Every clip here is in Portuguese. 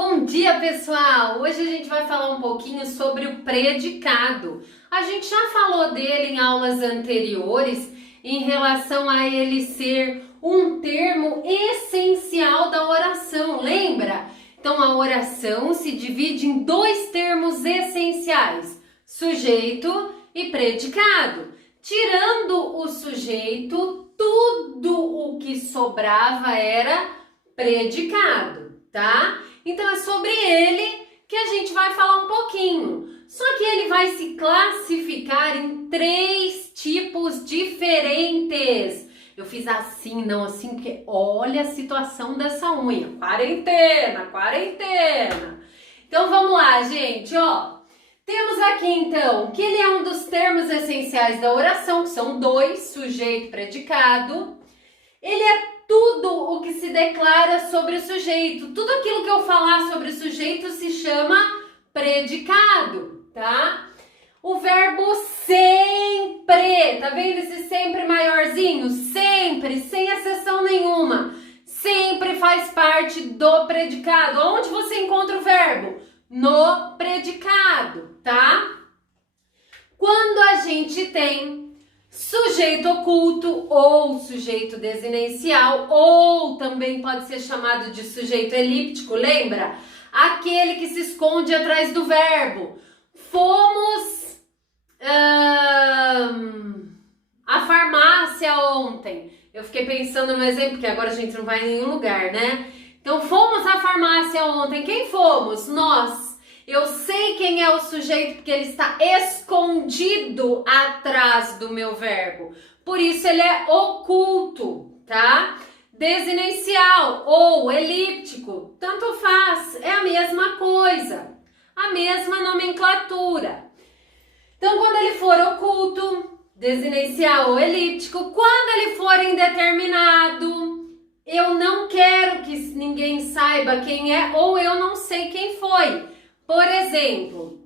Bom dia, pessoal! Hoje a gente vai falar um pouquinho sobre o predicado. A gente já falou dele em aulas anteriores em relação a ele ser um termo essencial da oração, lembra? Então a oração se divide em dois termos essenciais, sujeito e predicado. Tirando o sujeito, tudo o que sobrava era predicado, tá? Então é sobre ele que a gente vai falar um pouquinho. Só que ele vai se classificar em três tipos diferentes. Eu fiz assim, não assim, porque olha a situação dessa unha. Quarentena. Então vamos lá, gente, ó. Temos aqui então que ele é um dos termos essenciais da oração, que são dois, sujeito e predicado. Ele é tudo o que se declara sobre o sujeito. Tudo aquilo que eu falar sobre o sujeito se chama predicado, tá? O verbo sempre, tá vendo esse sempre maiorzinho? Sempre, sem exceção nenhuma. Sempre faz parte do predicado. Onde você encontra o verbo? No predicado, tá? Quando a gente tem sujeito oculto ou sujeito desinencial, ou também pode ser chamado de sujeito elíptico, lembra? Aquele que se esconde atrás do verbo. Fomos à farmácia ontem. Eu fiquei pensando no exemplo, porque agora a gente não vai em nenhum lugar, né? Então, fomos à farmácia ontem. Quem fomos? Nós. Eu sei quem é o sujeito porque ele está escondido atrás do meu verbo. Por isso ele é oculto, tá? Desinencial ou elíptico, tanto faz, é a mesma coisa, a mesma nomenclatura. Então, quando ele for oculto, desinencial ou elíptico, quando ele for indeterminado, eu não quero que ninguém saiba quem é ou eu não sei quem foi. Por exemplo,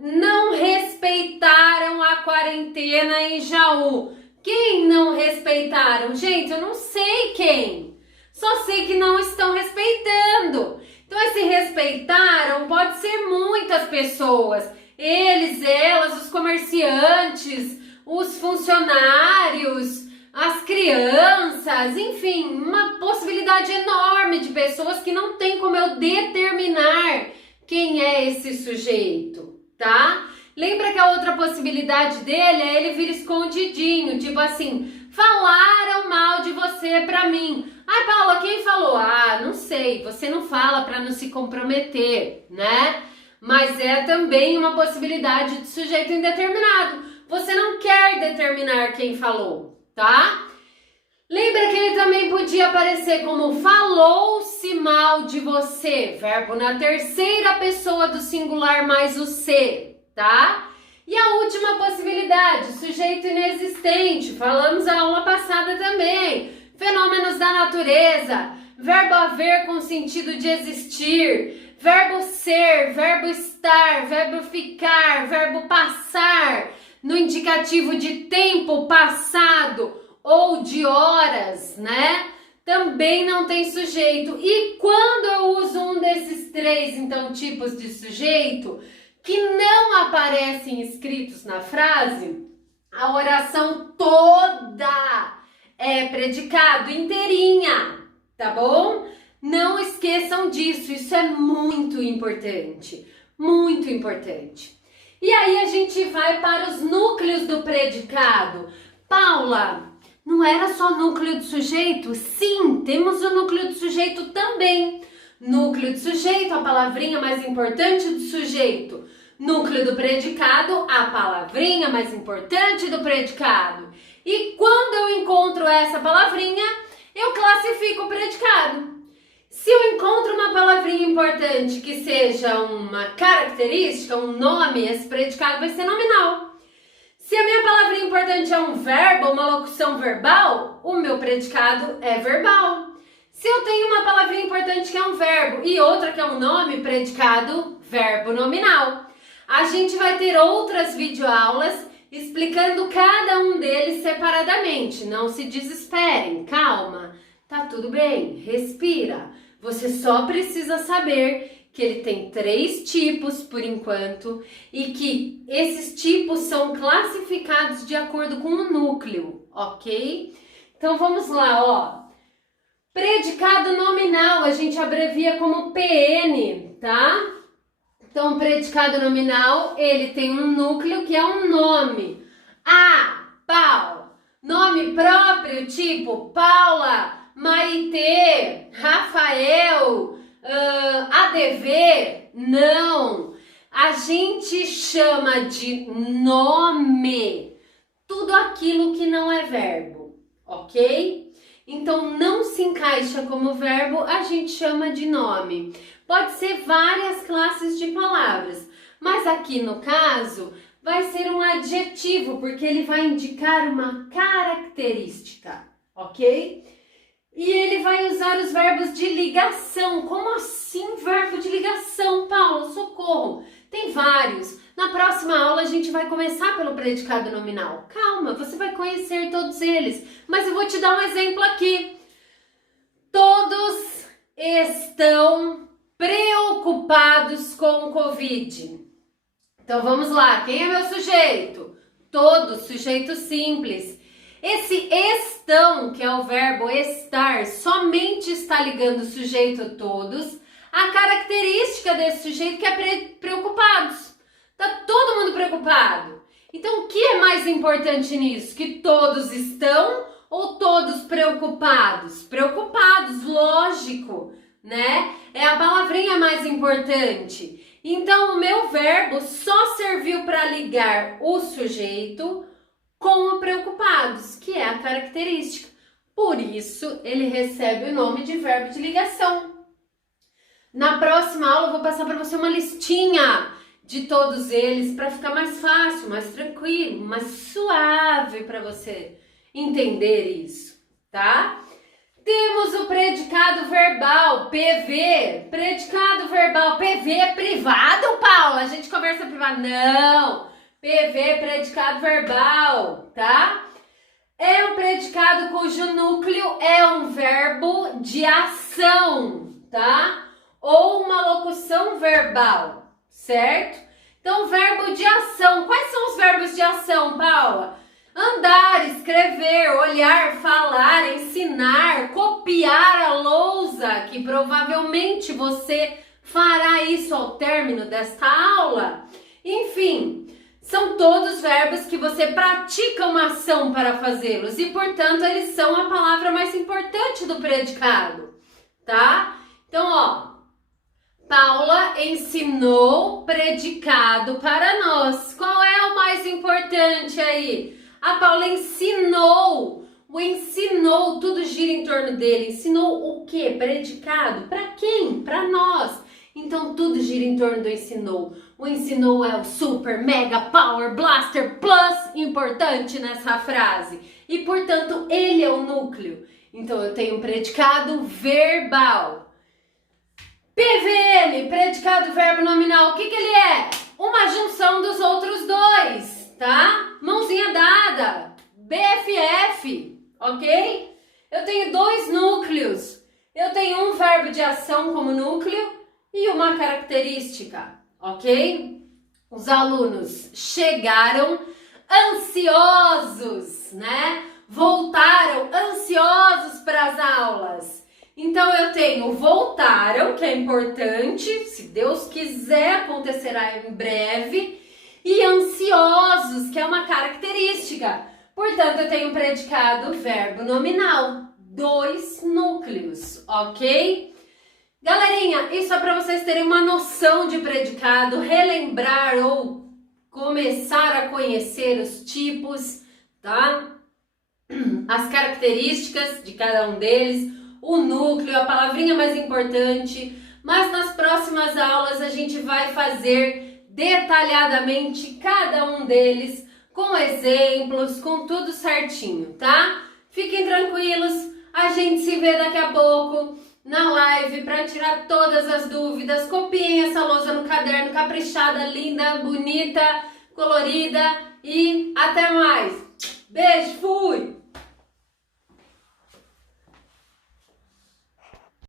não respeitaram a quarentena em Jaú. Quem não respeitaram? Gente, eu não sei quem. Só sei que não estão respeitando. Então, esse respeitaram pode ser muitas pessoas. Eles, elas, os comerciantes, os funcionários, as crianças, enfim, uma possibilidade enorme de pessoas que não tem como eu determinar quem é esse sujeito, tá? Lembra que a outra possibilidade dele é ele vir escondidinho, tipo assim, falaram mal de você pra mim. Ai, Paula, quem falou? Ah, não sei, você não fala pra não se comprometer, né? Mas é também uma possibilidade de sujeito indeterminado. Você não quer determinar quem falou, tá? Lembra que ele também podia aparecer como falou-se mal de você, verbo na terceira pessoa do singular mais o se, tá? E a última possibilidade, sujeito inexistente, falamos a aula passada também, fenômenos da natureza, verbo haver com sentido de existir, verbo ser, verbo estar, verbo ficar, verbo passar, no indicativo de tempo passado ou de horas, né? Também não tem sujeito. E quando eu uso um desses três, então, tipos de sujeito, que não aparecem escritos na frase, a oração toda é predicado, inteirinha, tá bom? Não esqueçam disso, isso é muito importante, muito importante. E aí a gente vai para os núcleos do predicado. Paula, não era só núcleo do sujeito? Sim, temos o núcleo do sujeito também. Núcleo do sujeito, a palavrinha mais importante do sujeito. Núcleo do predicado, a palavrinha mais importante do predicado. E quando eu encontro essa palavrinha, eu classifico o predicado. Se eu encontro uma palavrinha importante que seja uma característica, um nome, esse predicado vai ser nominal. Se a minha palavrinha importante é um verbo, uma locução verbal, o meu predicado é verbal. Se eu tenho uma palavrinha importante que é um verbo e outra que é um nome, predicado, verbo nominal. A gente vai ter outras videoaulas explicando cada um deles separadamente. Não se desesperem, calma, tá tudo bem, respira. Você só precisa saber que ele tem 3 tipos por enquanto e que esses tipos são classificados de acordo com o núcleo, ok? Então vamos lá, ó. Predicado nominal a gente abrevia como PN, tá? Então, predicado nominal, ele tem um núcleo que é um nome. Paula. Nome próprio, tipo Paula, Maitê, Rafael, ADV. Não. A gente chama de nome tudo aquilo que não é verbo, ok? Então, não se encaixa como verbo, a gente chama de nome. Pode ser várias classes de palavras, mas aqui no caso vai ser um adjetivo, porque ele vai indicar uma característica, ok? E ele vai usar os verbos de ligação. Como assim verbo de ligação, Paulo? Socorro! Tem vários. Na próxima aula a gente vai começar pelo predicado nominal. Calma, você vai conhecer todos eles, mas eu vou te dar um exemplo aqui. Todos estão preocupados com o Covid. Então vamos lá, quem é meu sujeito? Todos, sujeito simples. Esse estão, que é o verbo estar, somente está ligando o sujeito todos à característica desse sujeito que é preocupados. Tá todo mundo preocupado. Então o que é mais importante nisso? Que todos estão ou todos preocupados? Preocupados, lógico, né? É a palavrinha mais importante. Então, o meu verbo só serviu para ligar o sujeito com o preocupados, que é a característica. Por isso, ele recebe o nome de verbo de ligação. Na próxima aula, eu vou passar para você uma listinha de todos eles para ficar mais fácil, mais tranquilo, mais suave para você entender isso, tá? Temos o predicado verbal, PV. Predicado verbal, PV é privado, Paula? A gente conversa privado? Não. PV é predicado verbal, tá? É um predicado cujo núcleo é um verbo de ação, tá? Ou uma locução verbal, certo? Então, verbo de ação. Quais são os verbos de ação, Paula? Andar, escrever, olhar, falar, ensinar, copiar a lousa, que provavelmente você fará isso ao término desta aula. Enfim, são todos verbos que você pratica uma ação para fazê-los e, portanto, eles são a palavra mais importante do predicado, tá? Então, ó, Paula ensinou predicado para nós. Qual é o mais importante aí? A Paula ensinou, o ensinou, tudo gira em torno dele. Ensinou o quê? Predicado. Para quem? Para nós. Então tudo gira em torno do ensinou. O ensinou é o super, mega, power, blaster, plus importante nessa frase. E portanto ele é o núcleo. Então eu tenho um predicado verbal. PVM, predicado verbo nominal, o que ele é? Uma junção dos outros dois, tá? Mãozinha dada, BFF, ok? Eu tenho 2 núcleos. Eu tenho um verbo de ação como núcleo e uma característica, ok? Os alunos chegaram ansiosos, né? Voltaram ansiosos para as aulas. Então eu tenho voltaram, que é importante, se Deus quiser acontecerá em breve, e ansiosos, que é uma característica. Portanto, eu tenho predicado verbo nominal, 2 núcleos, ok? Galerinha, isso é para vocês terem uma noção de predicado, relembrar ou começar a conhecer os tipos, tá? As características de cada um deles, o núcleo, a palavrinha mais importante, mas nas próximas aulas a gente vai fazer detalhadamente cada um deles, com exemplos, com tudo certinho, tá? Fiquem tranquilos, a gente se vê daqui a pouco na live para tirar todas as dúvidas. Copiem essa lousa no caderno, caprichada, linda, bonita, colorida e até mais. Beijo, fui!